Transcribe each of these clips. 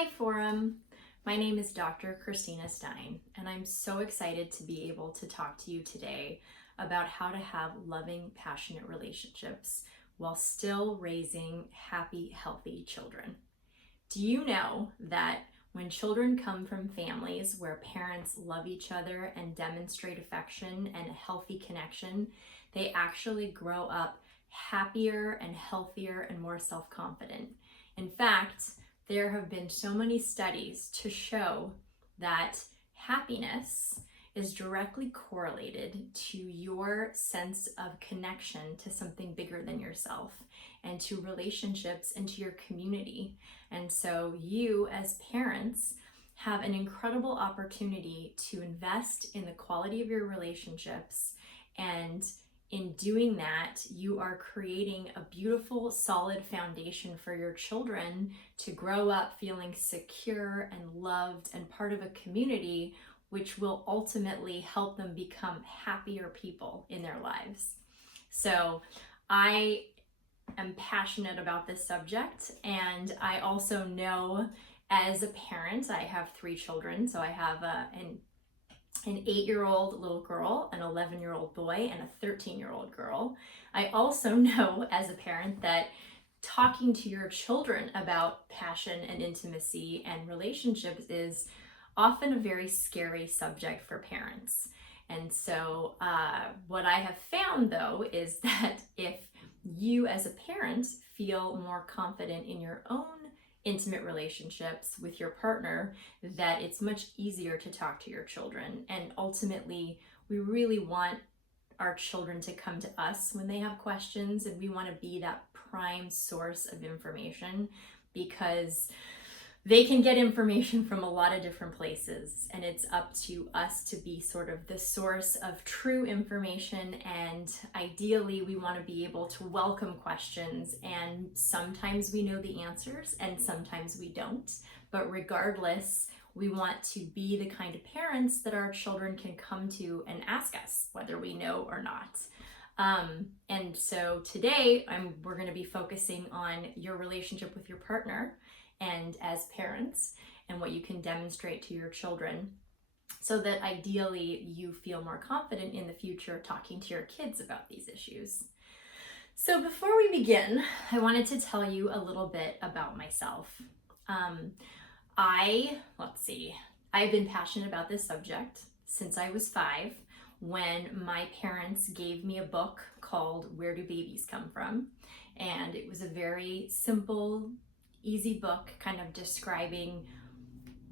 Hi Forum, my name is Dr. Christina Stein, and I'm so excited to be able to talk to you today about how to have loving, passionate relationships while still raising happy, healthy children. Do you know that when children come from families where parents love each other and demonstrate affection and a healthy connection, they actually grow up happier and healthier and more self-confident? In fact, there have been so many studies to show that happiness is directly correlated to your sense of connection to something bigger than yourself and to relationships and to your community. And so you as parents have an incredible opportunity to invest in the quality of your relationships, and in doing that, you are creating a beautiful, solid foundation for your children to grow up feeling secure and loved and part of a community, which will ultimately help them become happier people in their lives. So I am passionate about this subject, and I also know as a parent, I have 3 children. So I have an 8-year-old little girl, an 11-year-old boy, and a 13-year-old girl. I also know as a parent that talking to your children about passion and intimacy and relationships is often a very scary subject for parents. And so what I have found though is that if you as a parent feel more confident in your own intimate relationships with your partner, that it's much easier to talk to your children. And ultimately, we really want our children to come to us when they have questions, and we want to be that prime source of information, because they can get information from a lot of different places, and it's up to us to be sort of the source of true information. And ideally, we want to be able to welcome questions, and sometimes we know the answers and sometimes we don't. But regardless, we want to be the kind of parents that our children can come to and ask us whether we know or not. And so today we're going to be focusing on your relationship with your partner and as parents, and what you can demonstrate to your children so that ideally you feel more confident in the future talking to your kids about these issues. So before we begin, I wanted to tell you a little bit about myself. I've been passionate about this subject since I was 5, when my parents gave me a book called Where Do Babies Come From? And it was a very simple, easy book kind of describing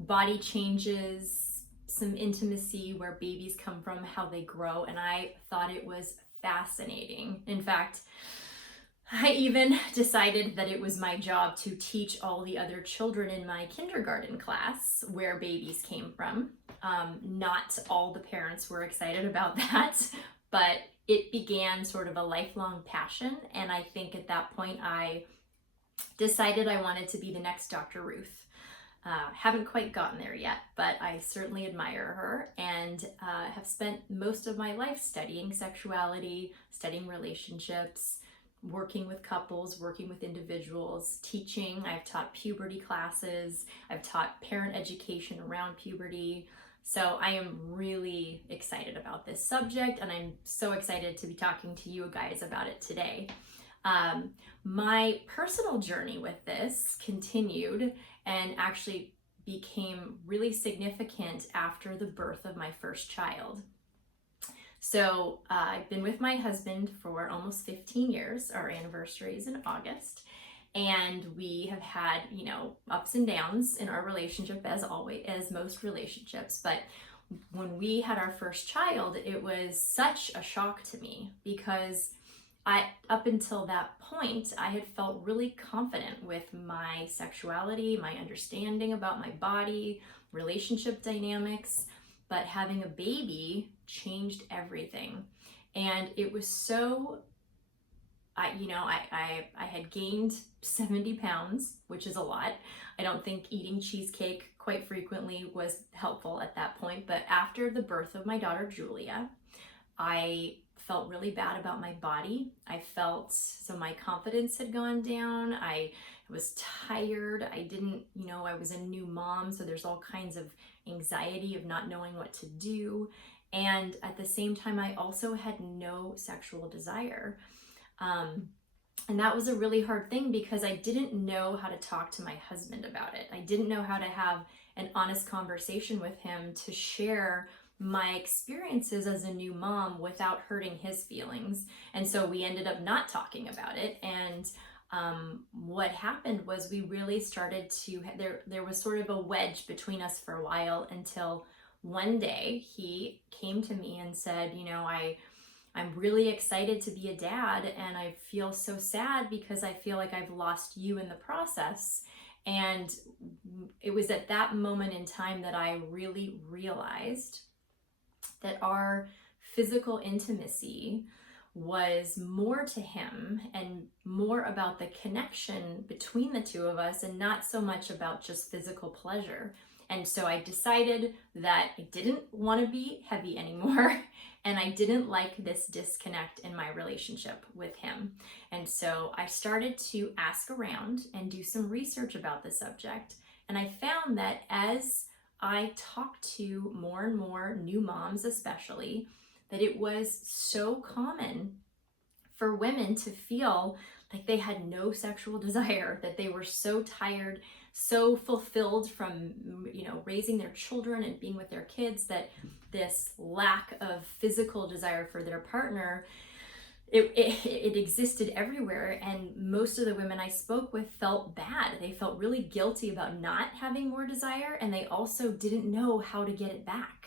body changes, some intimacy, where babies come from, how they grow, and I thought it was fascinating. In fact, I even decided that it was my job to teach all the other children in my kindergarten class where babies came from. Not all the parents were excited about that, but it began sort of a lifelong passion, and I think at that point I decided I wanted to be the next Dr. Ruth. Haven't quite gotten there yet, but I certainly admire her, and have spent most of my life studying sexuality, studying relationships, working with couples, working with individuals, teaching. I've taught puberty classes. I've taught parent education around puberty. So I am really excited about this subject, and I'm so excited to be talking to you guys about it today. My personal journey with this continued and actually became really significant after the birth of my first child. So I've been with my husband for almost 15 years. Our anniversary is in August, and we have had, ups and downs in our relationship, as always, as most relationships. But when we had our first child, it was such a shock to me, because up until that point, I had felt really confident with my sexuality, my understanding about my body, relationship dynamics, but having a baby changed everything. And it was so, I had gained 70 pounds, which is a lot. I don't think eating cheesecake quite frequently was helpful at that point, but after the birth of my daughter, Julia, I felt really bad about my body. So my confidence had gone down. I was tired. I was a new mom, so there's all kinds of anxiety of not knowing what to do. And at the same time, I also had no sexual desire. And that was a really hard thing because I didn't know how to talk to my husband about it. I didn't know how to have an honest conversation with him to share my experiences as a new mom without hurting his feelings. And so we ended up not talking about it. And what happened was we really started to, there was sort of a wedge between us for a while until one day he came to me and said, I'm really excited to be a dad, and I feel so sad because I feel like I've lost you in the process. And it was at that moment in time that I really realized that our physical intimacy was more to him and more about the connection between the two of us and not so much about just physical pleasure. And so I decided that I didn't want to be heavy anymore, and I didn't like this disconnect in my relationship with him. And so I started to ask around and do some research about the subject. And I found that as I talked to more and more new moms, especially, that it was so common for women to feel like they had no sexual desire, that they were so tired, so fulfilled from raising their children and being with their kids, that this lack of physical desire for their partner, it existed everywhere. And most of the women I spoke with felt bad. They felt really guilty about not having more desire, and they also didn't know how to get it back.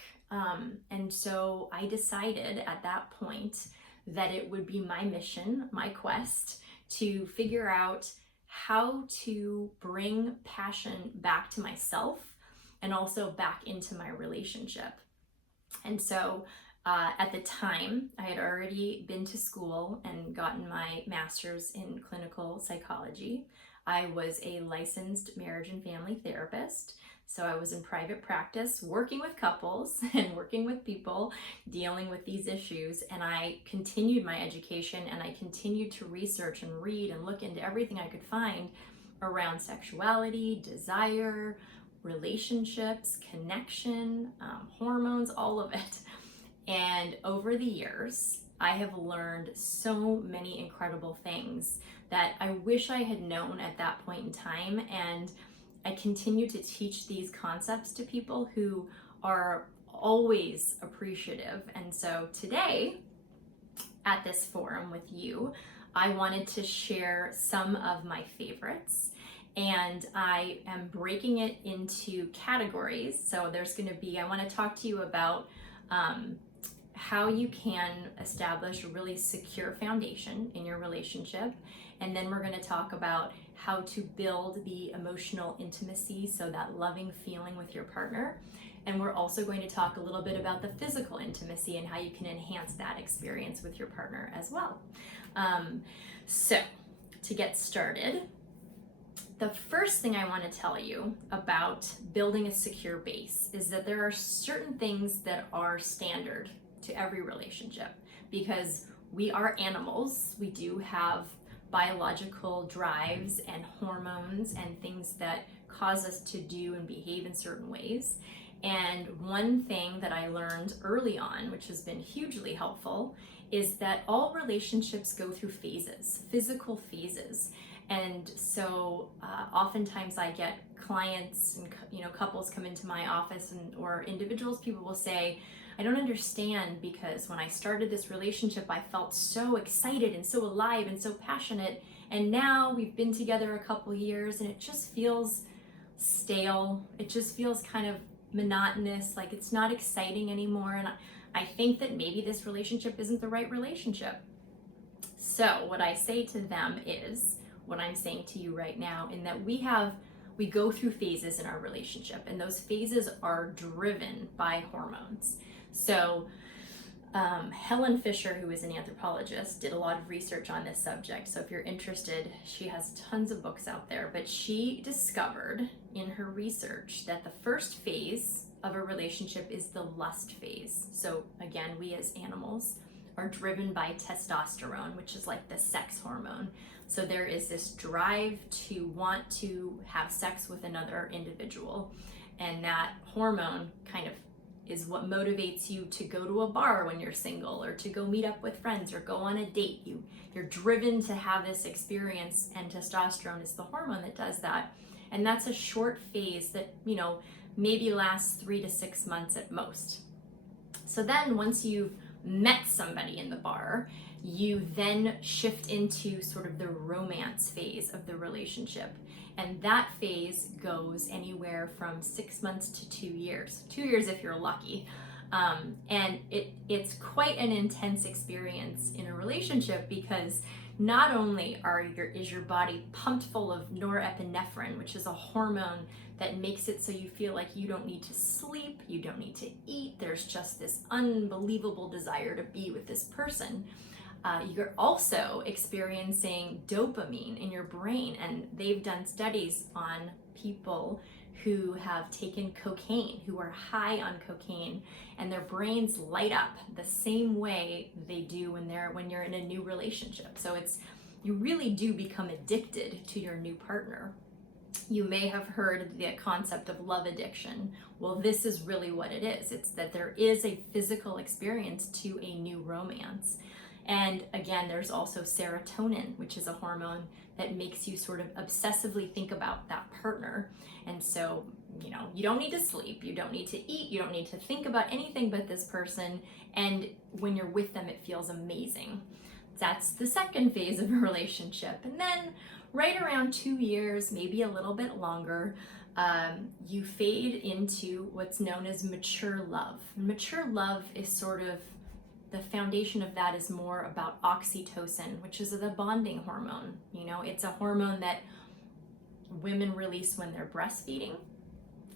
And so I decided at that point that it would be my mission, my quest, to figure out how to bring passion back to myself and also back into my relationship. And so at the time, I had already been to school and gotten my master's in clinical psychology. I was a licensed marriage and family therapist. So I was in private practice working with couples and working with people dealing with these issues. And I continued my education, and I continued to research and read and look into everything I could find around sexuality, desire, relationships, connection, hormones, all of it. And over the years, I have learned so many incredible things that I wish I had known at that point in time. And I continue to teach these concepts to people who are always appreciative. And so today, at this forum with you, I wanted to share some of my favorites. And I am breaking it into categories. So I want to talk to you about how you can establish a really secure foundation in your relationship. And then we're going to talk about how to build the emotional intimacy, so that loving feeling with your partner. And we're also going to talk a little bit about the physical intimacy and how you can enhance that experience with your partner as well. So to get started, the first thing I want to tell you about building a secure base is that there are certain things that are standard to every relationship, because we are animals. We do have biological drives and hormones and things that cause us to do and behave in certain ways. And one thing that I learned early on, which has been hugely helpful, is that all relationships go through phases, physical phases. And so oftentimes I get clients and couples come into my office, or individuals, people will say, I don't understand, because when I started this relationship, I felt so excited and so alive and so passionate. And now we've been together a couple years and it just feels stale. It just feels kind of monotonous, like it's not exciting anymore. And I think that maybe this relationship isn't the right relationship. So what I say to them is what I'm saying to you right now, in that we go through phases in our relationship, and those phases are driven by hormones. So Helen Fisher, who is an anthropologist, did a lot of research on this subject. So if you're interested, she has tons of books out there. But she discovered in her research that the first phase of a relationship is the lust phase. So again, we as animals are driven by testosterone, which is like the sex hormone. So there is this drive to want to have sex with another individual. And that hormone kind of is what motivates you to go to a bar when you're single, or to go meet up with friends, or go on a date. You're driven to have this experience, and testosterone is the hormone that does that. And that's a short phase that, maybe lasts 3 to 6 months at most. So then once you've met somebody in the bar, you then shift into sort of the romance phase of the relationship. And that phase goes anywhere from 6 months to 2 years. 2 years if you're lucky. And it's quite an intense experience in a relationship, because not only is your body pumped full of norepinephrine, which is a hormone that makes it so you feel like you don't need to sleep, you don't need to eat, there's just this unbelievable desire to be with this person. You're also experiencing dopamine in your brain, and they've done studies on people who have taken cocaine, who are high on cocaine, and their brains light up the same way they do when you're in a new relationship. So you really do become addicted to your new partner. You may have heard the concept of love addiction. Well, this is really what it is. It's that there is a physical experience to a new romance. And again, there's also serotonin, which is a hormone that makes you sort of obsessively think about that partner. And so, you don't need to sleep, you don't need to eat, you don't need to think about anything but this person. And when you're with them, it feels amazing. That's the second phase of a relationship. And then right around 2 years, maybe a little bit longer, you fade into what's known as mature love. Mature love is sort of, the foundation of that is more about oxytocin, which is the bonding hormone. It's a hormone that women release when they're breastfeeding.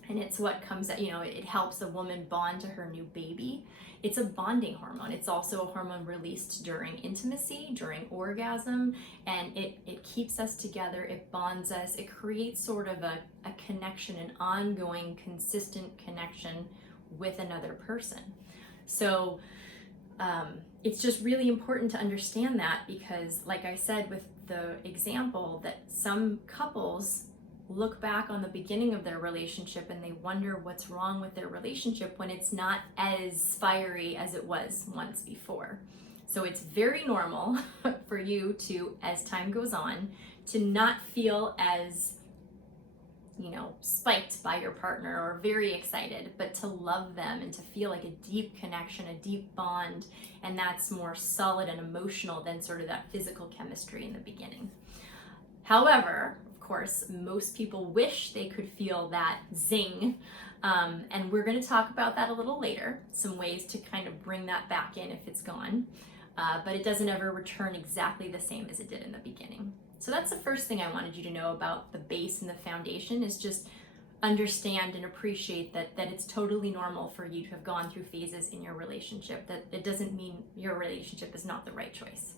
And it's what comes out, it helps a woman bond to her new baby. It's a bonding hormone. It's also a hormone released during intimacy, during orgasm, and it keeps us together, it bonds us, it creates sort of a connection, an ongoing, consistent connection with another person. So it's just really important to understand that, because like I said with the example, that some couples look back on the beginning of their relationship and they wonder what's wrong with their relationship when it's not as fiery as it was once before. So it's very normal for you to, as time goes on, to not feel as spiked by your partner or very excited, but to love them and to feel like a deep connection, a deep bond. And that's more solid and emotional than sort of that physical chemistry in the beginning. However, of course, most people wish they could feel that zing. And we're going to talk about that a little later, some ways to kind of bring that back in if it's gone. But it doesn't ever return exactly the same as it did in the beginning. So that's the first thing I wanted you to know about the base and the foundation, is just understand and appreciate that it's totally normal for you to have gone through phases in your relationship, that it doesn't mean your relationship is not the right choice.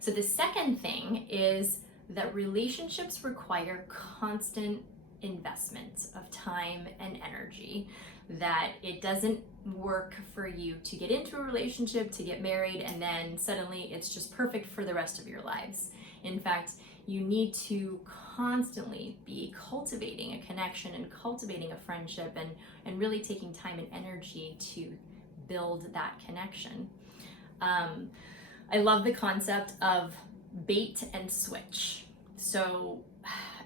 So the second thing is that relationships require constant investment of time and energy, that it doesn't work for you to get into a relationship, to get married, and then suddenly it's just perfect for the rest of your lives. In fact, you need to constantly be cultivating a connection and cultivating a friendship, and really taking time and energy to build that connection. I love the concept of bait and switch. So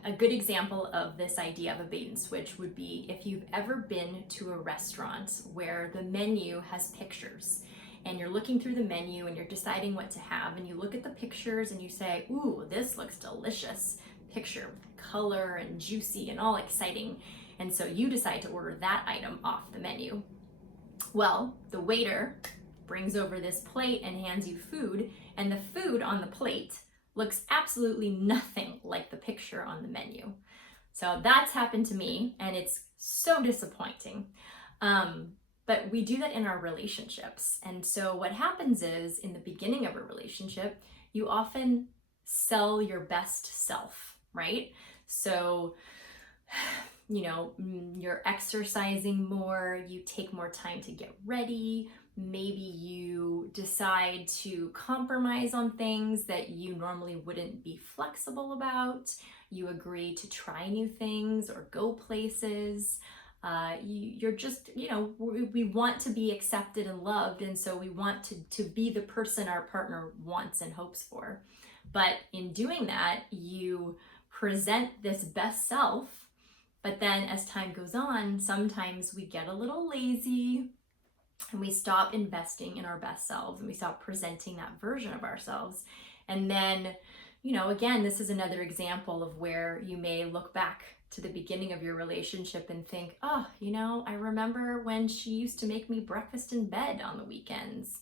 a good example of this idea of a bait and switch would be if you've ever been to a restaurant where the menu has pictures, and you're looking through the menu and you're deciding what to have, and you look at the pictures and you say, ooh, this looks delicious. Picture, color and juicy and all exciting. And so you decide to order that item off the menu. Well, the waiter brings over this plate and hands you food, and the food on the plate looks absolutely nothing like the picture on the menu. So that's happened to me, and it's so disappointing. But we do that in our relationships. And so what happens is, in the beginning of a relationship, you often sell your best self, right? So, you're exercising more, you take more time to get ready, Maybe you decide to compromise on things that you normally wouldn't be flexible about. You agree to try new things or go places. You're just, we want to be accepted and loved. And so we want to be the person our partner wants and hopes for. But in doing that, you present this best self. But then as time goes on, sometimes we get a little lazy and we stop investing in our best selves and we stop presenting that version of ourselves. And then, again, this is another example of where you may look back to the beginning of your relationship and think, oh, I remember when she used to make me breakfast in bed on the weekends.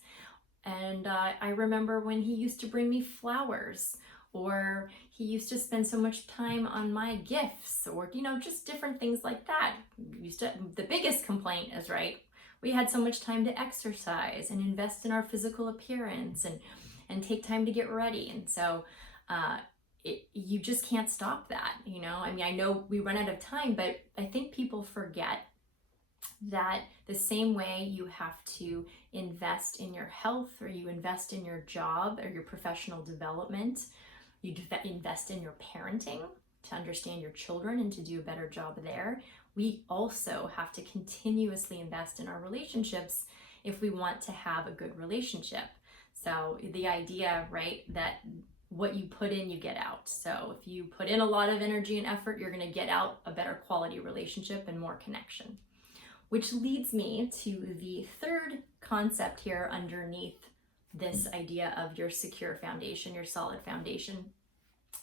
And I remember when he used to bring me flowers, or he used to spend so much time on my gifts, or, just different things like that. The biggest complaint is, right, we had so much time to exercise and invest in our physical appearance and take time to get ready. And so you just can't stop that, I know we run out of time, but I think people forget that the same way you have to invest in your health, or you invest in your job or your professional development, you invest in your parenting to understand your children and to do a better job there. We also have to continuously invest in our relationships if we want to have a good relationship. So the idea, right, that what you put in, you get out. So if you put in a lot of energy and effort, you're going to get out a better quality relationship and more connection. Which leads me to the third concept here underneath this idea of your secure foundation, your solid foundation.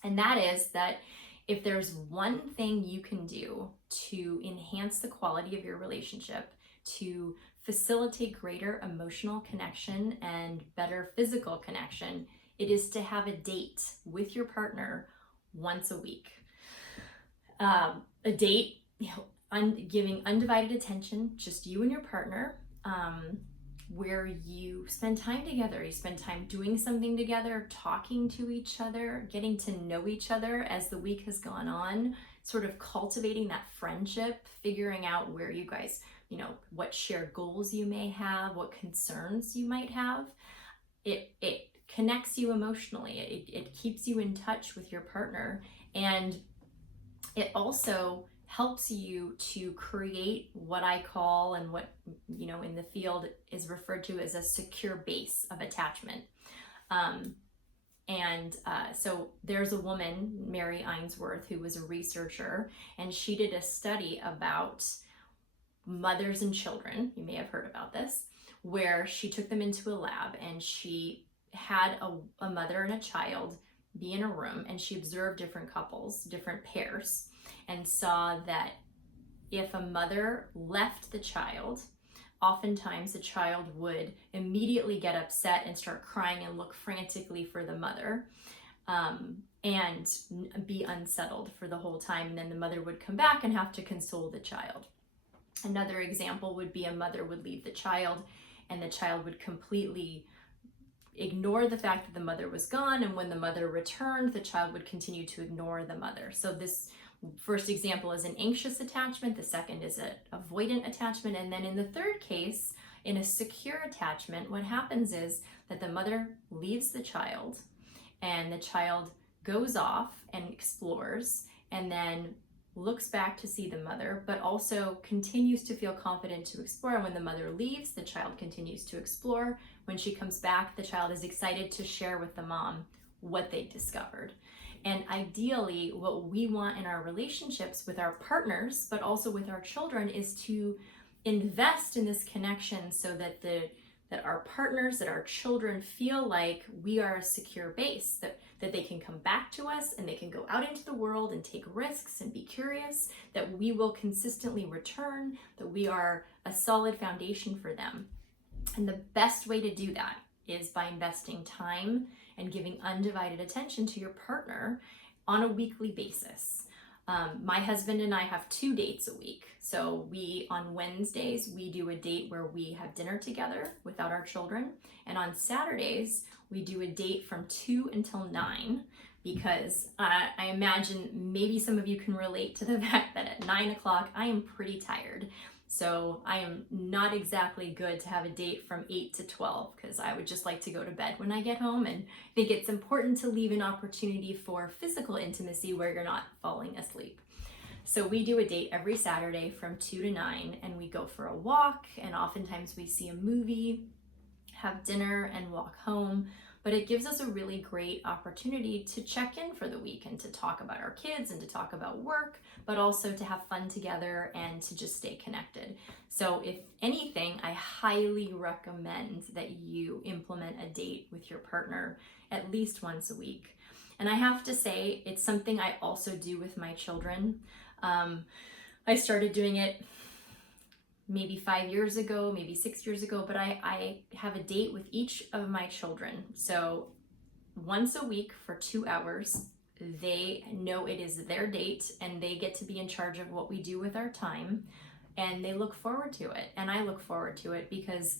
And that is that if there's one thing you can do to enhance the quality of your relationship, to facilitate greater emotional connection and better physical connection, it is to have a date with your partner once a week. A date, giving undivided attention, just you and your partner, where you spend time together. You spend time doing something together, talking to each other, getting to know each other as the week has gone on, sort of cultivating that friendship, figuring out where you guys, what shared goals you may have, what concerns you might have. It connects you emotionally. It keeps you in touch with your partner, and it also helps you to create what I call, and what in the field is referred to as, a secure base of attachment. So there's a woman, Mary Ainsworth, who was a researcher, and she did a study about mothers and children. You may have heard about this, where she took them into a lab and she had a mother and a child be in a room, and she observed different couples, different pairs, and saw that if a mother left the child, oftentimes the child would immediately get upset and start crying and look frantically for the mother, and be unsettled for the whole time. And then the mother would come back and have to console the child. Another example would be a mother would leave the child, and the child would completely ignore the fact that the mother was gone, and when the mother returned, the child would continue to ignore the mother. So this first example is an anxious attachment, the second is an avoidant attachment, and then in the third case, in a secure attachment, what happens is that the mother leaves the child, and the child goes off and explores, and then looks back to see the mother, but also continues to feel confident to explore. And when the mother leaves, the child continues to explore. When she comes back, the child is excited to share with the mom what they discovered. And ideally, what we want in our relationships with our partners, but also with our children, is to invest in this connection so that that our partners, that our children feel like we are a secure base, that they can come back to us and they can go out into the world and take risks and be curious, that we will consistently return, that we are a solid foundation for them. And the best way to do that is by investing time and giving undivided attention to your partner on a weekly basis. My husband and I have 2 dates a week. So on Wednesdays, we do a date where we have dinner together without our children. And on Saturdays, we do a date from 2 until 9, because I imagine maybe some of you can relate to the fact that at 9 o'clock, I am pretty tired. So I am not exactly good to have a date from 8 to 12 because I would just like to go to bed when I get home, and I think it's important to leave an opportunity for physical intimacy where you're not falling asleep. So we do a date every Saturday from 2 to 9, and we go for a walk, and oftentimes we see a movie, have dinner, and walk home. But it gives us a really great opportunity to check in for the week and to talk about our kids and to talk about work, but also to have fun together and to just stay connected. So if anything, I highly recommend that you implement a date with your partner at least once a week. And I have to say, it's something I also do with my children. I started doing it maybe 5 years ago, maybe 6 years ago, but I have a date with each of my children. So once a week for 2 hours, they know it is their date and they get to be in charge of what we do with our time, and they look forward to it. And I look forward to it because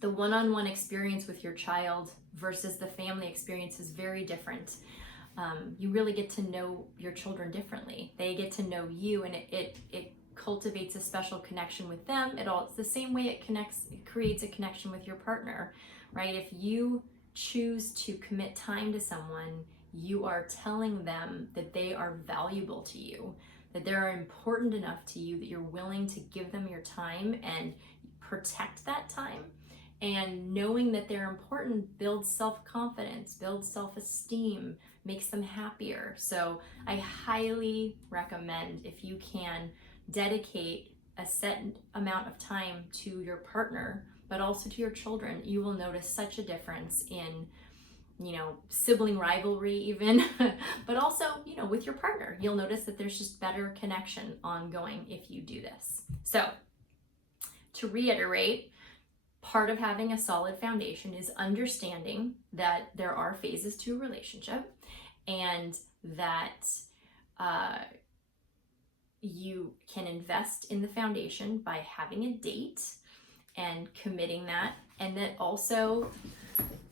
the one-on-one experience with your child versus the family experience is very different. You really get to know your children differently. They get to know you, and it cultivates a special connection with them. It's the same way it creates a connection with your partner, right? If you choose to commit time to someone, you are telling them that they are valuable to you, that they're important enough to you, that you're willing to give them your time and protect that time. And knowing that they're important builds self-confidence, builds self-esteem, makes them happier. So I highly recommend, if you can, dedicate a set amount of time to your partner, but also to your children. You will notice such a difference in, sibling rivalry even, but also, with your partner. You'll notice that there's just better connection ongoing if you do this. So to reiterate, part of having a solid foundation is understanding that there are phases to a relationship, and that you can invest in the foundation by having a date and committing that. And that also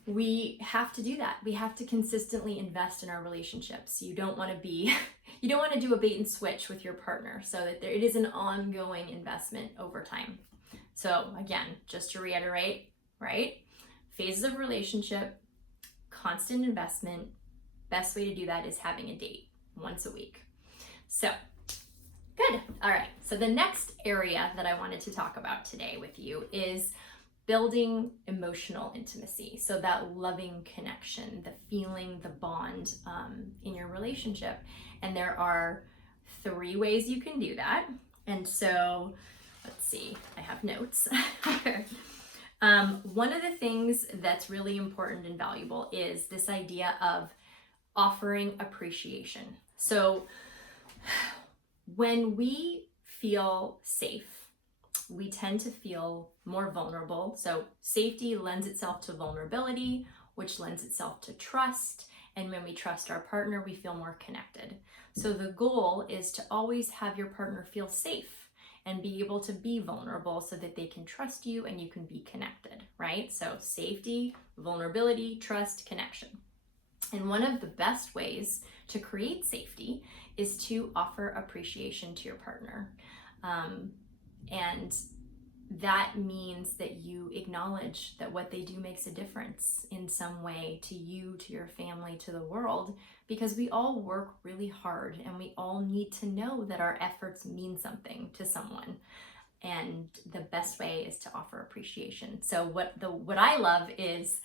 we have to do that. We have to consistently invest in our relationships. You don't want to do a bait and switch with your partner, so that it is an ongoing investment over time. So again, just to reiterate, right? Phases of relationship, constant investment. Best way to do that is having a date once a week. So good. All right. So the next area that I wanted to talk about today with you is building emotional intimacy. So that loving connection, the feeling, the bond in your relationship. And there are 3 ways you can do that. And so let's see, I have notes. One of the things that's really important and valuable is this idea of offering appreciation. So when we feel safe, we tend to feel more vulnerable. So safety lends itself to vulnerability, which lends itself to trust. And when we trust our partner, we feel more connected. So the goal is to always have your partner feel safe and be able to be vulnerable so that they can trust you and you can be connected, right? So safety, vulnerability, trust, connection. And one of the best ways to create safety is to offer appreciation to your partner. And that means that you acknowledge that what they do makes a difference in some way to you, to your family, to the world, because we all work really hard and we all need to know that our efforts mean something to someone. And the best way is to offer appreciation. So what I love is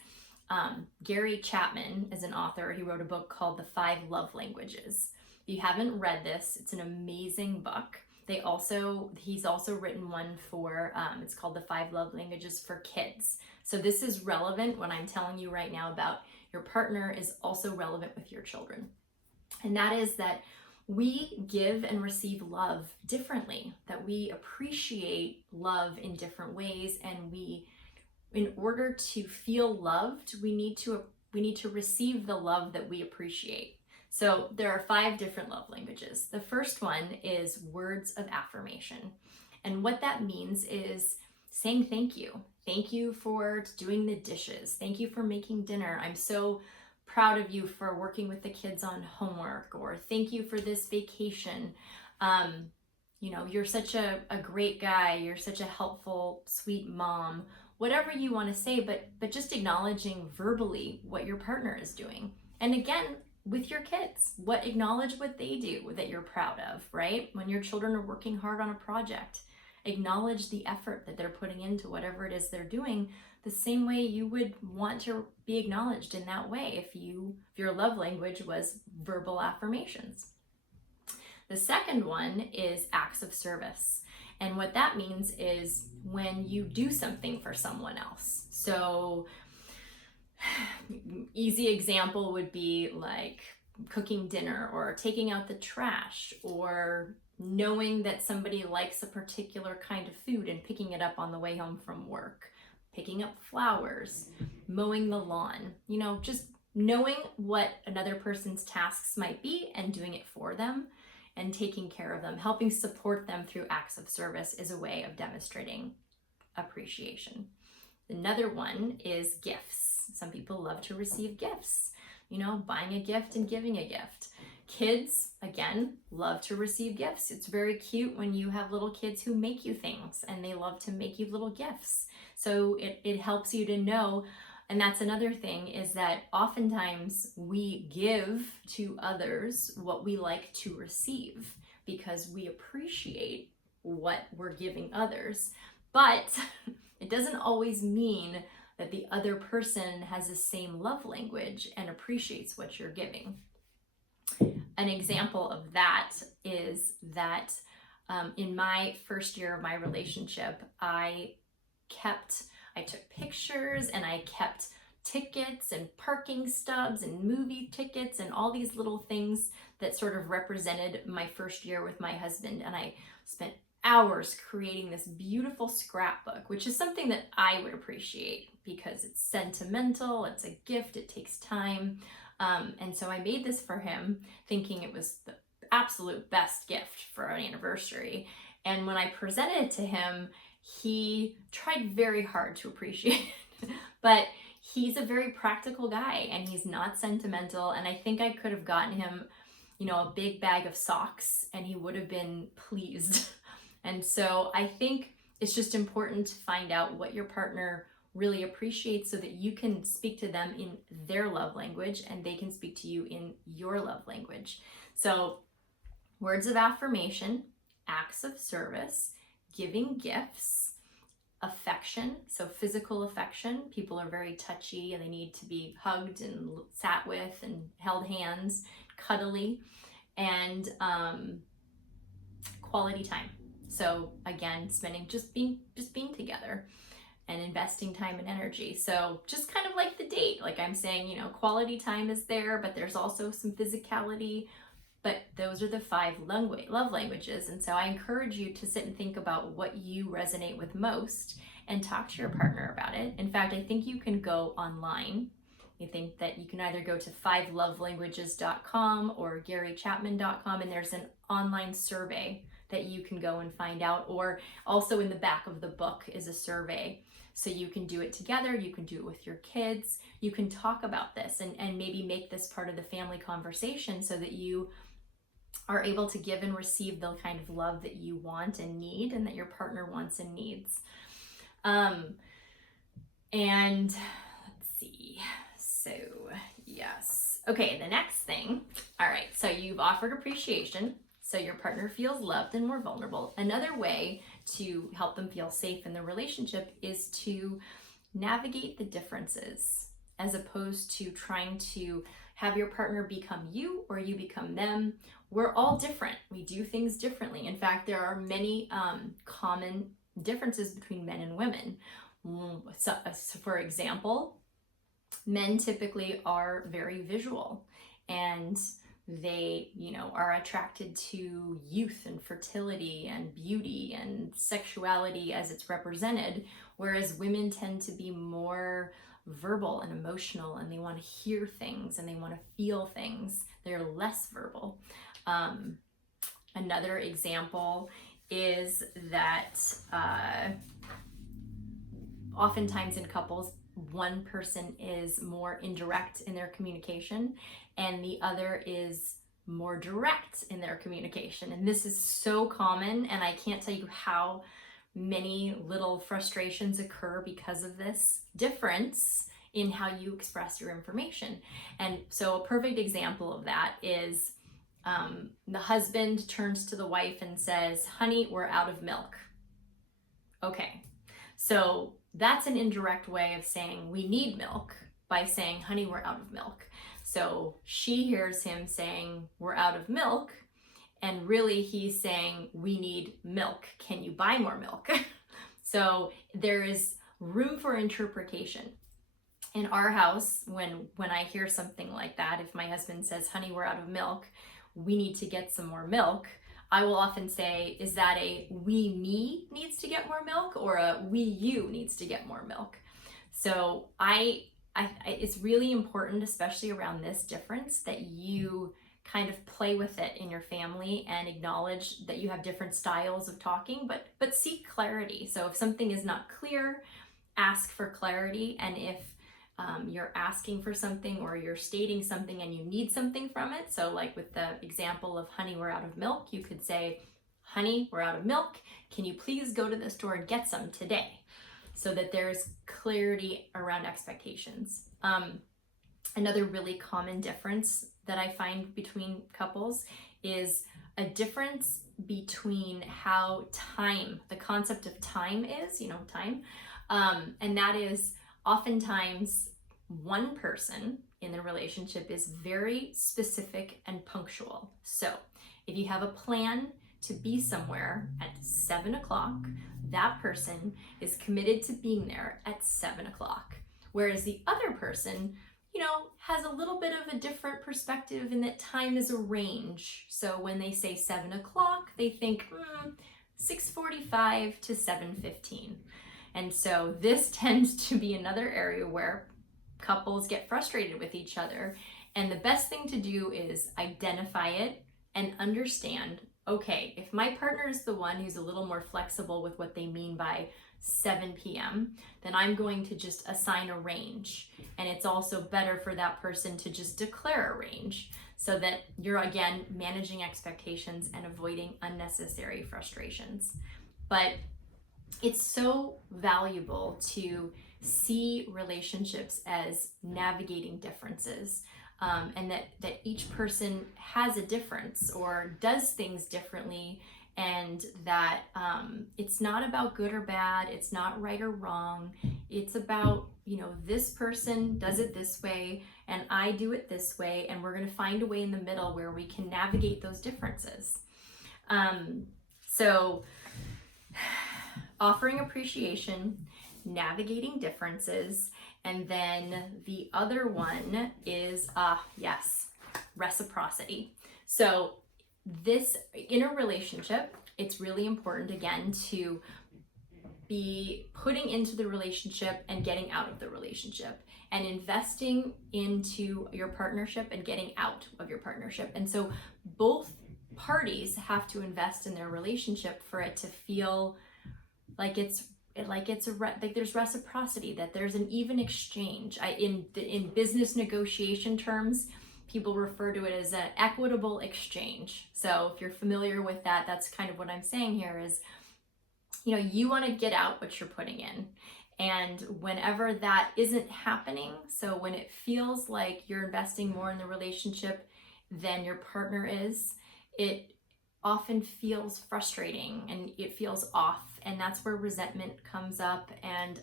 Gary Chapman is an author. He wrote a book called The 5 Love Languages. If you haven't read this, it's an amazing book. He's also written one for, it's called The 5 Love Languages for Kids. So this is relevant. What I'm telling you right now about your partner is also relevant with your children. And that is that we give and receive love differently, that we appreciate love in different ways. And in order to feel loved, we need to receive the love that we appreciate. So there are 5 different love languages. The first one is words of affirmation. And what that means is saying thank you. Thank you for doing the dishes. Thank you for making dinner. I'm so proud of you for working with the kids on homework, or thank you for this vacation. You're such a great guy, you're such a helpful, sweet mom, whatever you want to say, but just acknowledging verbally what your partner is doing. And again, with your kids, acknowledge what they do that you're proud of, right? When your children are working hard on a project, acknowledge the effort that they're putting into whatever it is they're doing, the same way you would want to be acknowledged in that way if your love language was verbal affirmations. The second one is acts of service. And what that means is when you do something for someone else. So, easy example would be like cooking dinner or taking out the trash or knowing that somebody likes a particular kind of food and picking it up on the way home from work, picking up flowers, mowing the lawn, just knowing what another person's tasks might be and doing it for them and taking care of them, helping support them through acts of service is a way of demonstrating appreciation. Another one is gifts. Some people love to receive gifts, buying a gift and giving a gift. Kids, again, love to receive gifts. It's very cute when you have little kids who make you things and they love to make you little gifts. So it helps you to know. And that's another thing, is that oftentimes we give to others what we like to receive because we appreciate what we're giving others. But it doesn't always mean that the other person has the same love language and appreciates what you're giving. An example of that is that in my first year of my relationship, I took pictures and I kept tickets and parking stubs and movie tickets and all these little things that sort of represented my first year with my husband. And I spent hours creating this beautiful scrapbook, which is something that I would appreciate because it's sentimental, it's a gift, it takes time. And so I made this for him thinking it was the absolute best gift for an anniversary. And when I presented it to him, he tried very hard to appreciate it, but he's a very practical guy and he's not sentimental. And I think I could have gotten him, a big bag of socks and he would have been pleased. And so I think it's just important to find out what your partner really appreciates so that you can speak to them in their love language and they can speak to you in your love language. So words of affirmation, acts of service, giving gifts, affection, so physical affection. People are very touchy and they need to be hugged and sat with and held hands, cuddly, and quality time. So again, just being together and investing time and energy. So just kind of like the date, like I'm saying, quality time is there, but there's also some physicality. But those are the 5 love languages. And so I encourage you to sit and think about what you resonate with most and talk to your partner about it. In fact, I think you can go online. I think that you can either go to 5lovelanguages.com or garychapman.com, and there's an online survey that you can go and find out. Or also in the back of the book is a survey. So you can do it together, you can do it with your kids, you can talk about this and maybe make this part of the family conversation so that you are able to give and receive the kind of love that you want and need and that your partner wants and needs. And let's see. So yes. Okay, the next thing. All right, so you've offered appreciation so your partner feels loved and more vulnerable. Another way to help them feel safe in the relationship is to navigate the differences as opposed to trying to have your partner become you or you become them. We're all different. We do things differently. In fact, there are many common differences between men and women. So, for example, men typically are very visual and they, are attracted to youth and fertility and beauty and sexuality as it's represented, whereas women tend to be more verbal and emotional and they want to hear things and they want to feel things. They're less verbal. Another example is that oftentimes in couples, one person is more indirect in their communication and the other is more direct in their communication. And this is so common, and I can't tell you how many little frustrations occur because of this difference in how you express your information. And so a perfect example of that is the husband turns to the wife and says, "Honey, we're out of milk." Okay, so that's an indirect way of saying we need milk by saying, "Honey, we're out of milk." So she hears him saying, "We're out of milk," and really he's saying, "We need milk. Can you buy more milk?" So there is room for interpretation. In our house, when I hear something like that, if my husband says, "Honey, we're out of milk, we need to get some more milk," I will often say, is that a "we me needs to get more milk" or a "we you needs to get more milk"? So it's really important, especially around this difference, that you kind of play with it in your family and acknowledge that you have different styles of talking, but seek clarity. So if something is not clear, ask for clarity. And if you're asking for something or you're stating something and you need something from it, so like with the example of "Honey, we're out of milk," you could say, "Honey, we're out of milk. Can you please go to the store and get some today?" So that there's clarity around expectations. Another really common difference that I find between couples is a difference between how time, the concept of time is, time, and that is oftentimes one person in the relationship is very specific and punctual. So if you have a plan to be somewhere at 7 o'clock, that person is committed to being there at 7 o'clock. Whereas the other person, has a little bit of a different perspective in that time is a range. So when they say 7 o'clock, they think 6:45 to 7:15. And so this tends to be another area where couples get frustrated with each other. And the best thing to do is identify it and understand, okay, if my partner is the one who's a little more flexible with what they mean by 7 p.m., then I'm going to just assign a range. And it's also better for that person to just declare a range so that you're, again, managing expectations and avoiding unnecessary frustrations. But it's so valuable to see relationships as navigating differences, and that each person has a difference or does things differently, and that it's not about good or bad, it's not right or wrong, it's about, this person does it this way and I do it this way, and we're going to find a way in the middle where we can navigate those differences. So offering appreciation, navigating differences, and then the other one is, reciprocity. So this, in a relationship, it's really important, again, to be putting into the relationship and getting out of the relationship, and investing into your partnership and getting out of your partnership. And so both parties have to invest in their relationship for it to feel like there's reciprocity, that there's an even exchange. In business negotiation terms, people refer to it as an equitable exchange. So if you're familiar with that, that's kind of what I'm saying here is, you want to get out what you're putting in. And whenever that isn't happening, so when it feels like you're investing more in the relationship than your partner is, it often feels frustrating and it feels off. And that's where resentment comes up. And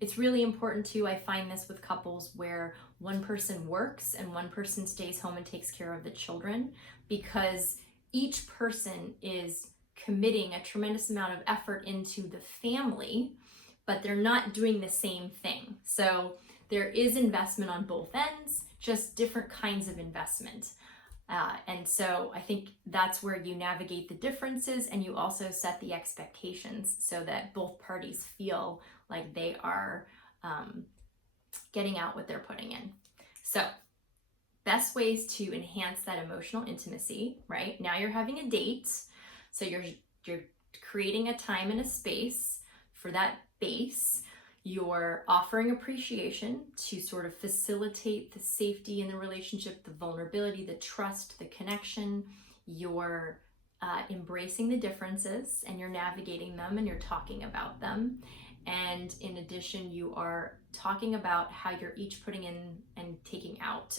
it's really important too, I find this with couples where one person works and one person stays home and takes care of the children, because each person is committing a tremendous amount of effort into the family, but they're not doing the same thing. So there is investment on both ends, just different kinds of investment. And so I think that's where you navigate the differences, and you also set the expectations so that both parties feel like they are getting out what they're putting in. So best ways to enhance that emotional intimacy, right? Now you're having a date, so you're creating a time and a space for that base. You're offering appreciation to sort of facilitate the safety in the relationship, the vulnerability, the trust, the connection. You're embracing the differences and you're navigating them and you're talking about them. And in addition, you are talking about how you're each putting in and taking out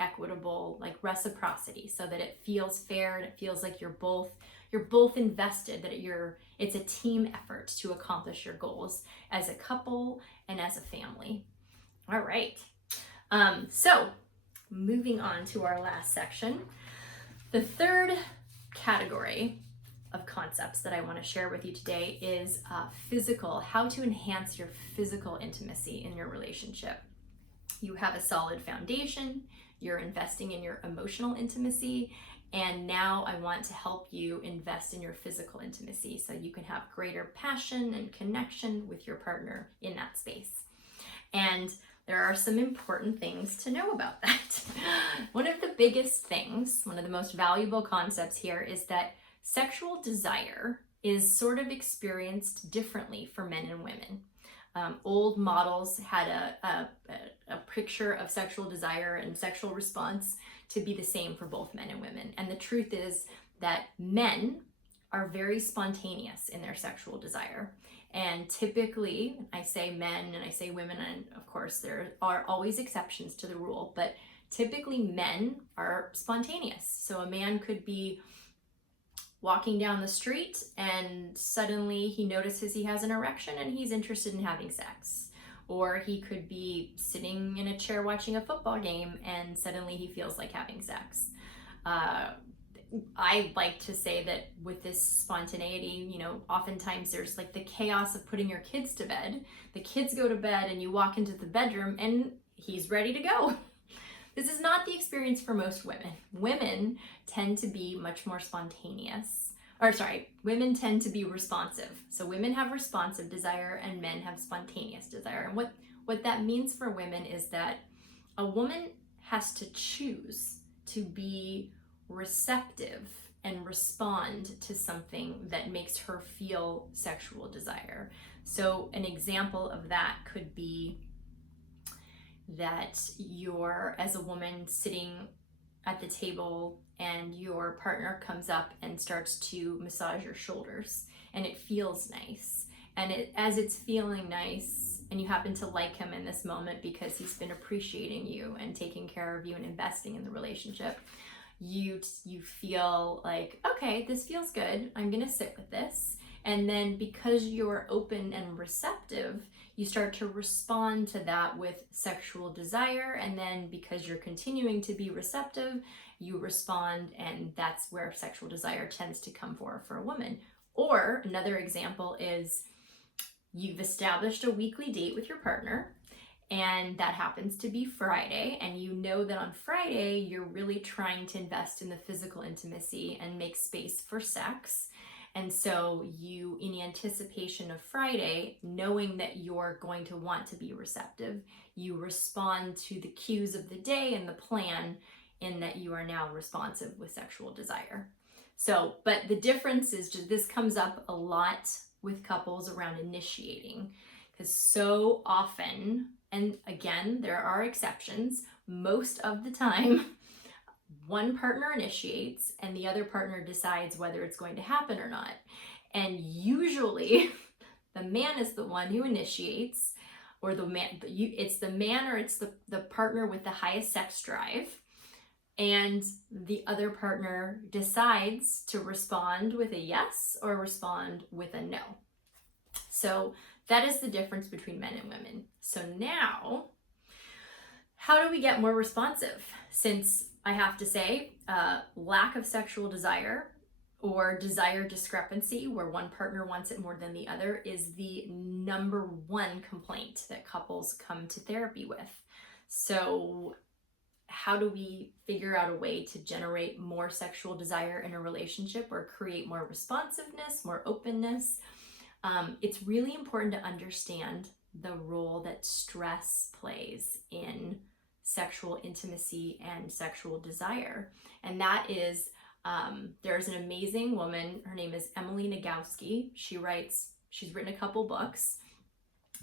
equitable, like reciprocity, so that it feels fair and it feels like you're both invested, that it's a team effort to accomplish your goals as a couple and as a family. All right. So moving on to our last section, the third category of concepts that I want to share with you today is how to enhance your physical intimacy in your relationship. You have a solid foundation, you're investing in your emotional intimacy, and now I want to help you invest in your physical intimacy so you can have greater passion and connection with your partner in that space. And there are some important things to know about that. One of the biggest things, one of the most valuable concepts here is that sexual desire is sort of experienced differently for men and women. Old models had a picture of sexual desire and sexual response to be the same for both men and women. And the truth is that men are very spontaneous in their sexual desire. And typically, I say men and I say women, and of course there are always exceptions to the rule, but typically men are spontaneous. So a man could be walking down the street and suddenly he notices he has an erection and he's interested in having sex. Or he could be sitting in a chair watching a football game and suddenly he feels like having sex. I like to say that with this spontaneity, oftentimes there's like the chaos of putting your kids to bed. The kids go to bed and you walk into the bedroom and he's ready to go. This is not the experience for most women. Women tend to be much more spontaneous. Women tend to be responsive. So women have responsive desire and men have spontaneous desire. And what that means for women is that a woman has to choose to be receptive and respond to something that makes her feel sexual desire. So an example of that could be that you're, as a woman, sitting at the table and your partner comes up and starts to massage your shoulders and it feels nice. And as it's feeling nice and you happen to like him in this moment because he's been appreciating you and taking care of you and investing in the relationship, you feel like, okay, this feels good. I'm gonna sit with this. And then because you're open and receptive, you start to respond to that with sexual desire. And then because you're continuing to be receptive, you respond, and that's where sexual desire tends to come for a woman. Or another example is you've established a weekly date with your partner, and that happens to be Friday, and you know that on Friday you're really trying to invest in the physical intimacy and make space for sex. And so you, in anticipation of Friday, knowing that you're going to want to be receptive, you respond to the cues of the day and the plan in that you are now responsive with sexual desire. So, but the difference is just this comes up a lot with couples around initiating, because so often, and again, there are exceptions, most of the time, one partner initiates and the other partner decides whether it's going to happen or not. And usually the man is the one who initiates, or it's the man or it's the partner with the highest sex drive. And the other partner decides to respond with a yes or respond with a no. So that is the difference between men and women. So now, how do we get more responsive? Since I have to say, lack of sexual desire or desire discrepancy, where one partner wants it more than the other, is the number one complaint that couples come to therapy with. So how do we figure out a way to generate more sexual desire in a relationship or create more responsiveness, more openness? It's really important to understand the role that stress plays in sexual intimacy and sexual desire. And that is, there's an amazing woman, her name is Emily Nagoski. She's written a couple books,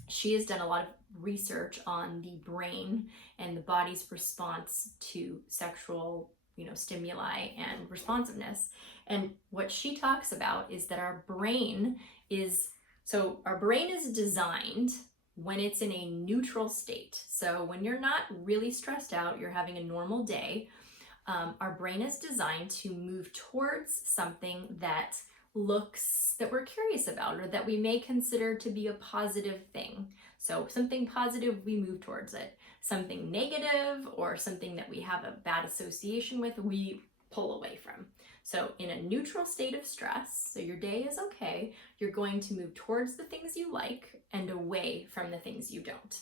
she has done a lot of research on the brain and the body's response to sexual, stimuli and responsiveness. And what she talks about is that our brain is designed when it's in a neutral state. So when you're not really stressed out, you're having a normal day, our brain is designed to move towards something that we're curious about or that we may consider to be a positive thing. So something positive, we move towards it. Something negative or something that we have a bad association with, we pull away from. So in a neutral state of stress, so your day is okay, you're going to move towards the things you like and away from the things you don't.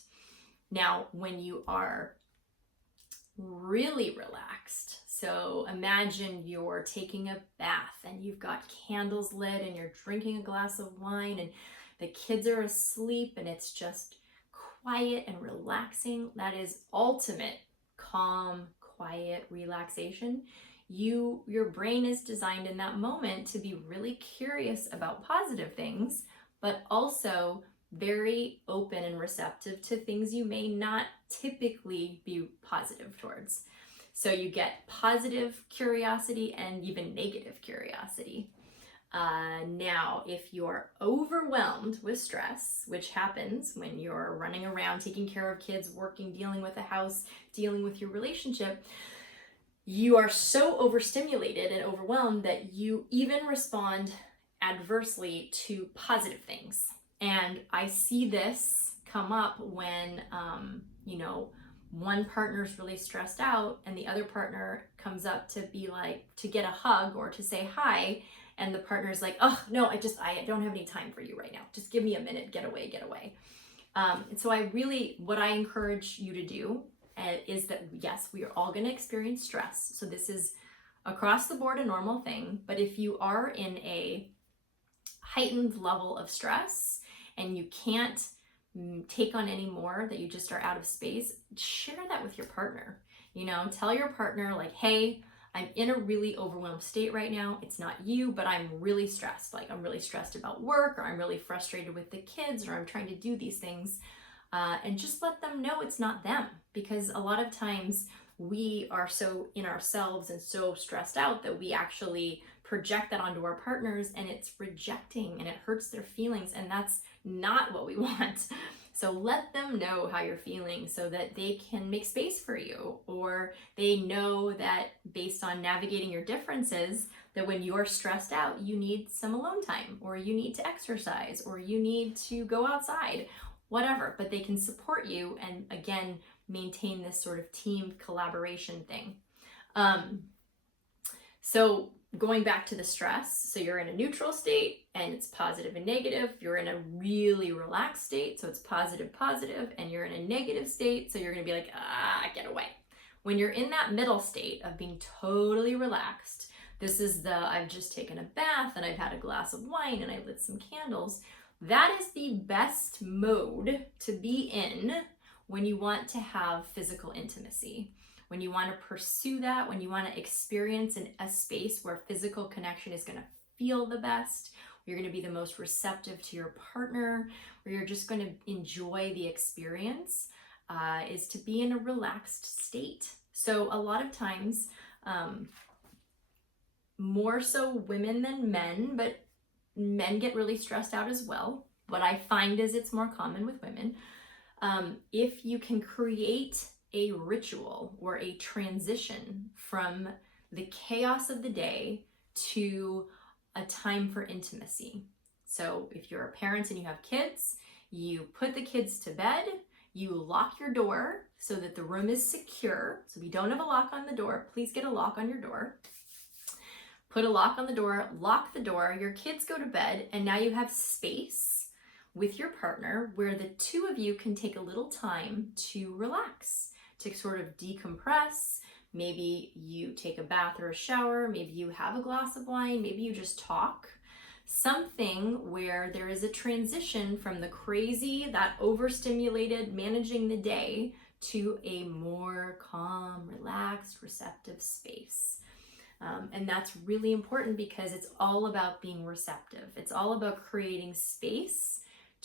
Now, when you are really relaxed, so imagine you're taking a bath and you've got candles lit and you're drinking a glass of wine and the kids are asleep and it's just quiet and relaxing. That is ultimate calm, quiet relaxation. Your brain is designed in that moment to be really curious about positive things, but also very open and receptive to things you may not typically be positive towards. So you get positive curiosity and even negative curiosity. Now, if you're overwhelmed with stress, which happens when you're running around taking care of kids, working, dealing with a house, dealing with your relationship, you are so overstimulated and overwhelmed that you even respond adversely to positive things. And I see this come up when, one partner's really stressed out and the other partner comes up to be like, to get a hug or to say hi. And the partner's like, oh, no, I don't have any time for you right now. Just give me a minute, get away. And so what I encourage you to do is that, yes, we are all going to experience stress. So this is across the board a normal thing. But if you are in a heightened level of stress and you can't take on any more, that you just are out of space, share that with your partner. Tell your partner like, hey, I'm in a really overwhelmed state right now. It's not you, but I'm really stressed. Like I'm really stressed about work, or I'm really frustrated with the kids, or I'm trying to do these things. And just let them know it's not them, because a lot of times we are so in ourselves and so stressed out that we actually project that onto our partners, and it's rejecting and it hurts their feelings, and that's not what we want. So let them know how you're feeling so that they can make space for you, or they know that based on navigating your differences, that when you're stressed out, you need some alone time, or you need to exercise, or you need to go outside, whatever, but they can support you and again, maintain this sort of team collaboration thing. So going back to the stress, so you're in a neutral state and it's positive and negative. You're in a really relaxed state, so it's positive, and you're in a negative state, so you're gonna be like, get away. When you're in that middle state of being totally relaxed, this is I've just taken a bath and I've had a glass of wine and I lit some candles. That is the best mode to be in when you want to have physical intimacy, when you want to pursue that, when you want to experience a space where physical connection is going to feel the best, where you're going to be the most receptive to your partner, where you're just going to enjoy the experience, is to be in a relaxed state. So a lot of times, more so women than men, but men get really stressed out as well. What I find is it's more common with women. If you can create a ritual or a transition from the chaos of the day to a time for intimacy. So if you're a parent and you have kids, you put the kids to bed, you lock your door so that the room is secure. So if you don't have a lock on the door, please get a lock on your door. Put a lock on the door, lock the door, your kids go to bed, and now you have space with your partner where the two of you can take a little time to relax, to sort of decompress. Maybe you take a bath or a shower, maybe you have a glass of wine, maybe you just talk. Something where there is a transition from the crazy, that overstimulated managing the day, to a more calm, relaxed, receptive space. And that's really important because it's all about being receptive. It's all about creating space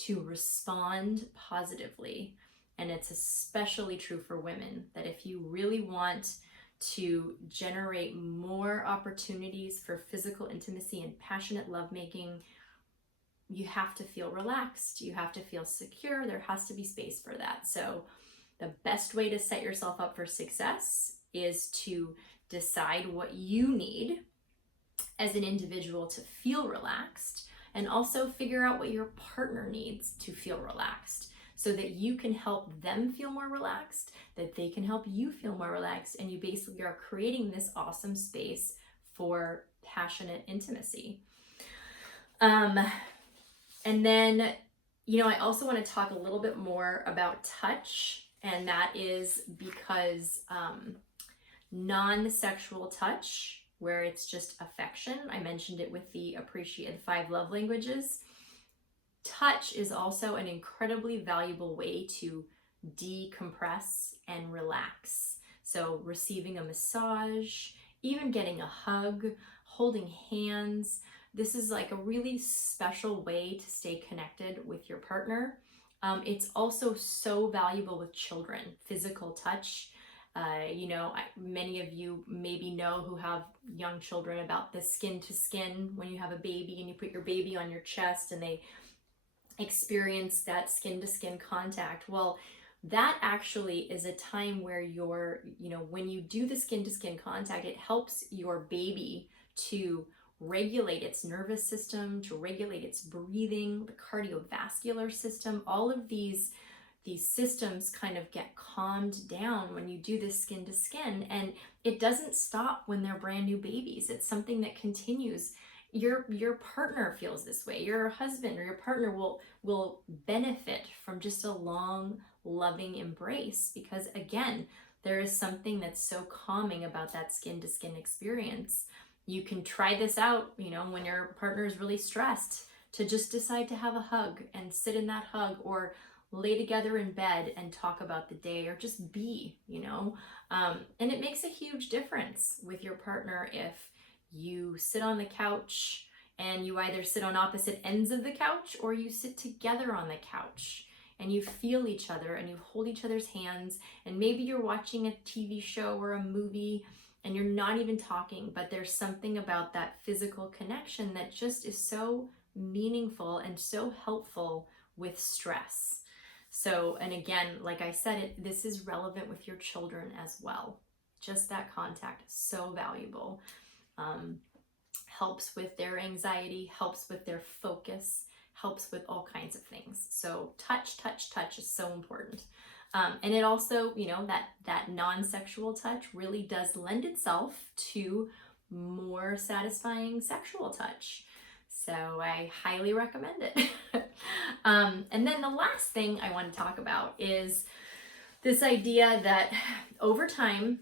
to respond positively. And it's especially true for women, that if you really want to generate more opportunities for physical intimacy and passionate lovemaking, you have to feel relaxed, you have to feel secure, there has to be space for that. So the best way to set yourself up for success is to decide what you need as an individual to feel relaxed, and also figure out what your partner needs to feel relaxed, so that you can help them feel more relaxed, that they can help you feel more relaxed, and you basically are creating this awesome space for passionate intimacy. And then, I also want to talk a little bit more about touch, and that is because non-sexual touch, where it's just affection, I mentioned it with the 5 love languages. Touch is also an incredibly valuable way to decompress and relax. So receiving a massage, even getting a hug, holding hands, this is like a really special way to stay connected with your partner. It's also so valuable with children, physical touch. Many of you maybe know, who have young children, about the skin to skin, when you have a baby and you put your baby on your chest and they experience that skin to skin contact. Well, that actually is a time where when you do the skin to skin contact, it helps your baby to regulate its nervous system, to regulate its breathing, the cardiovascular system. All of these systems kind of get calmed down when you do this skin to skin, and it doesn't stop when they're brand new babies. It's something that continues. Your partner feels this way. Your husband or your partner will benefit from just a long, loving embrace, because again, there is something that's so calming about that skin to skin experience. You can try this out, when your partner is really stressed, to just decide to have a hug and sit in that hug, or lay together in bed and talk about the day, or just be, and it makes a huge difference with your partner if you sit on the couch and you either sit on opposite ends of the couch, or you sit together on the couch and you feel each other and you hold each other's hands, and maybe you're watching a TV show or a movie and you're not even talking, but there's something about that physical connection that just is so meaningful and so helpful with stress. So, and again, like I said, this is relevant with your children as well. Just that contact is so valuable. Helps with their anxiety, helps with their focus, helps with all kinds of things. So touch is so important. And it also, that non-sexual touch really does lend itself to more satisfying sexual touch. So I highly recommend it. And then the last thing I want to talk about is this idea that over time,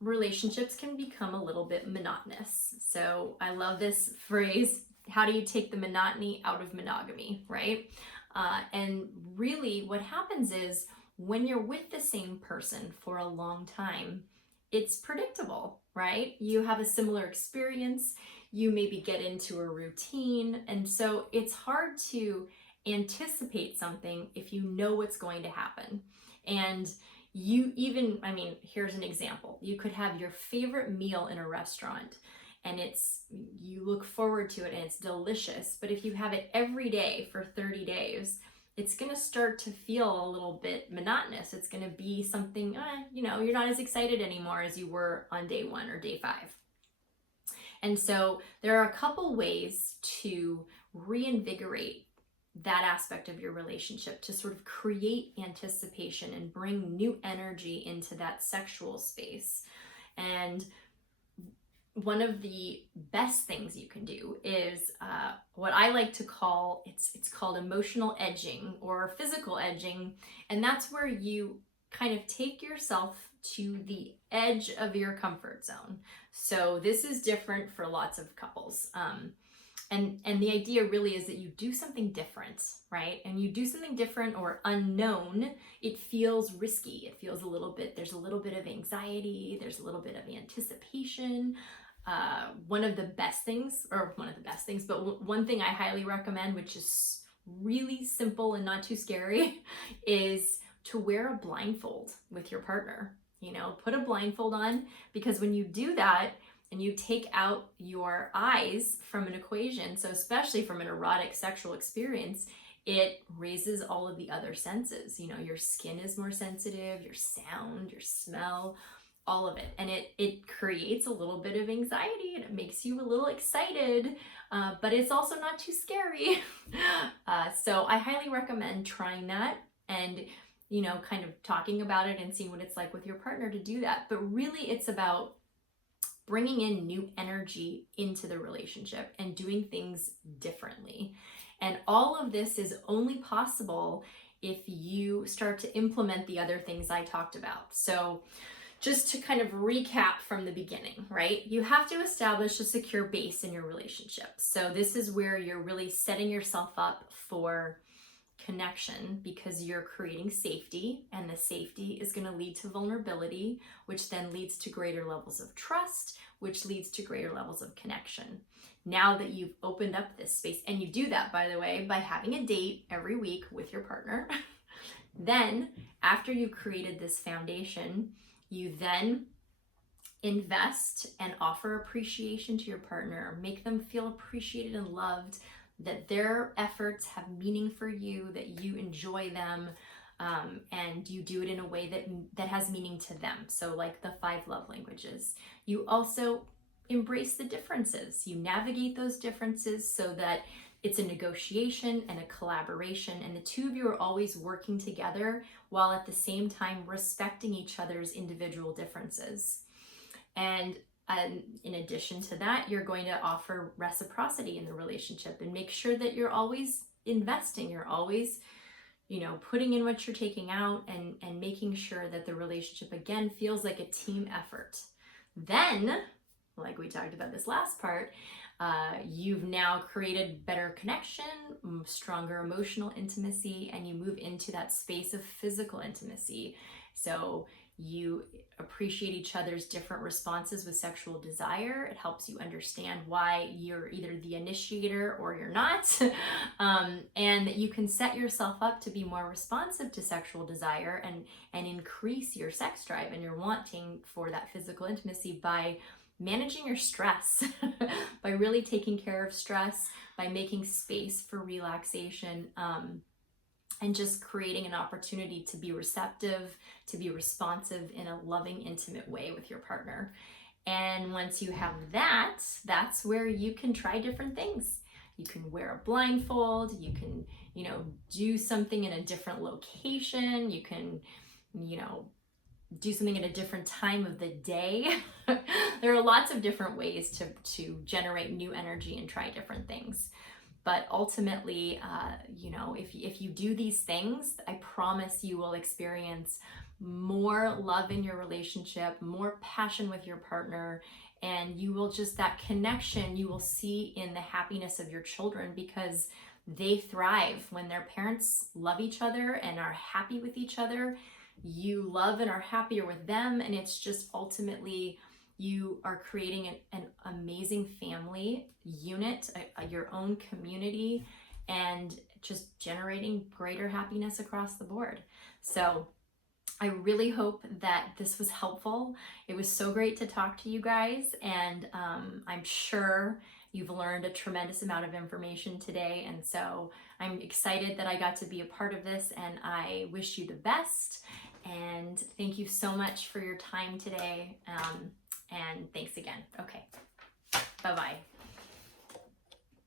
relationships can become a little bit monotonous. So I love this phrase, how do you take the monotony out of monogamy, right? And really what happens is, when you're with the same person for a long time, it's predictable, right? You have a similar experience, you maybe get into a routine, and so it's hard to anticipate something if you know what's going to happen. And here's an example. You could have your favorite meal in a restaurant, and you look forward to it and it's delicious, but if you have it every day for 30 days, it's going to start to feel a little bit monotonous. It's going to be something, you're not as excited anymore as you were on day 1 or day 5. And so there are a couple ways to reinvigorate that aspect of your relationship, to sort of create anticipation and bring new energy into that sexual space. And one of the best things you can do is what I like to call, it's called emotional edging or physical edging. And that's where you kind of take yourself to the edge of your comfort zone. So this is different for lots of couples. And the idea really is that you do something different, right? And you do something different or unknown, it feels risky. It feels there's a little bit of anxiety, there's a little bit of anticipation. One thing I highly recommend, which is really simple and not too scary is to wear a blindfold with your partner. You know, put a blindfold on, because when you do that and you take out your eyes from an equation, so especially from an erotic sexual experience, it raises all of the other senses. You know, your skin is more sensitive, your sound, your smell, all of it. And it creates a little bit of anxiety and it makes you a little excited, but it's also not too scary. So I highly recommend trying that and, you know, kind of talking about it and seeing what it's like with your partner to do that. But really it's about bringing in new energy into the relationship and doing things differently. And all of this is only possible if you start to implement the other things I talked about. So just to kind of recap from the beginning, right? You have to establish a secure base in your relationship. So this is where you're really setting yourself up for connection, because you're creating safety, and the safety is going to lead to vulnerability, which then leads to greater levels of trust, which leads to greater levels of connection. Now that you've opened up this space, and you do that, by the way, by having a date every week with your partner, then after you've created this foundation, you then invest and offer appreciation to your partner, make them feel appreciated and loved, that their efforts have meaning for you, that you enjoy them, and you do it in a way that has meaning to them. So like the 5 love languages. You also embrace the differences. You navigate those differences so that it's a negotiation and a collaboration, and the two of you are always working together while at the same time respecting each other's individual differences. And in addition to that, you're going to offer reciprocity in the relationship and make sure that you're always investing. You're always, you know, putting in what you're taking out, and making sure that the relationship again feels like a team effort. Then, like we talked about this last part, you've now created better connection, stronger emotional intimacy, and you move into that space of physical intimacy. So you appreciate each other's different responses with sexual desire. It helps you understand why you're either the initiator or you're not. And that you can set yourself up to be more responsive to sexual desire and increase your sex drive and your wanting for that physical intimacy by managing your stress, by really taking care of stress, by making space for relaxation, and just creating an opportunity to be receptive, to be responsive in a loving, intimate way with your partner. And once you have that, that's where you can try different things. You can wear a blindfold, you can, you know, do something in a different location, you can, you know, do something at a different time of the day. There are lots of different ways to generate new energy and try different things. But ultimately, you know, if you do these things, I promise you will experience more love in your relationship, more passion with your partner, and you will just, that connection you will see in the happiness of your children, because they thrive when their parents love each other and are happy with each other. You love and are happier with them, and it's just ultimately you are creating an amazing family unit, your own community, and just generating greater happiness across the board. So I really hope that this was helpful. It was so great to talk to you guys, and I'm sure you've learned a tremendous amount of information today, and so I'm excited that I got to be a part of this, and I wish you the best, and thank you so much for your time today, and thanks again. Okay, bye-bye.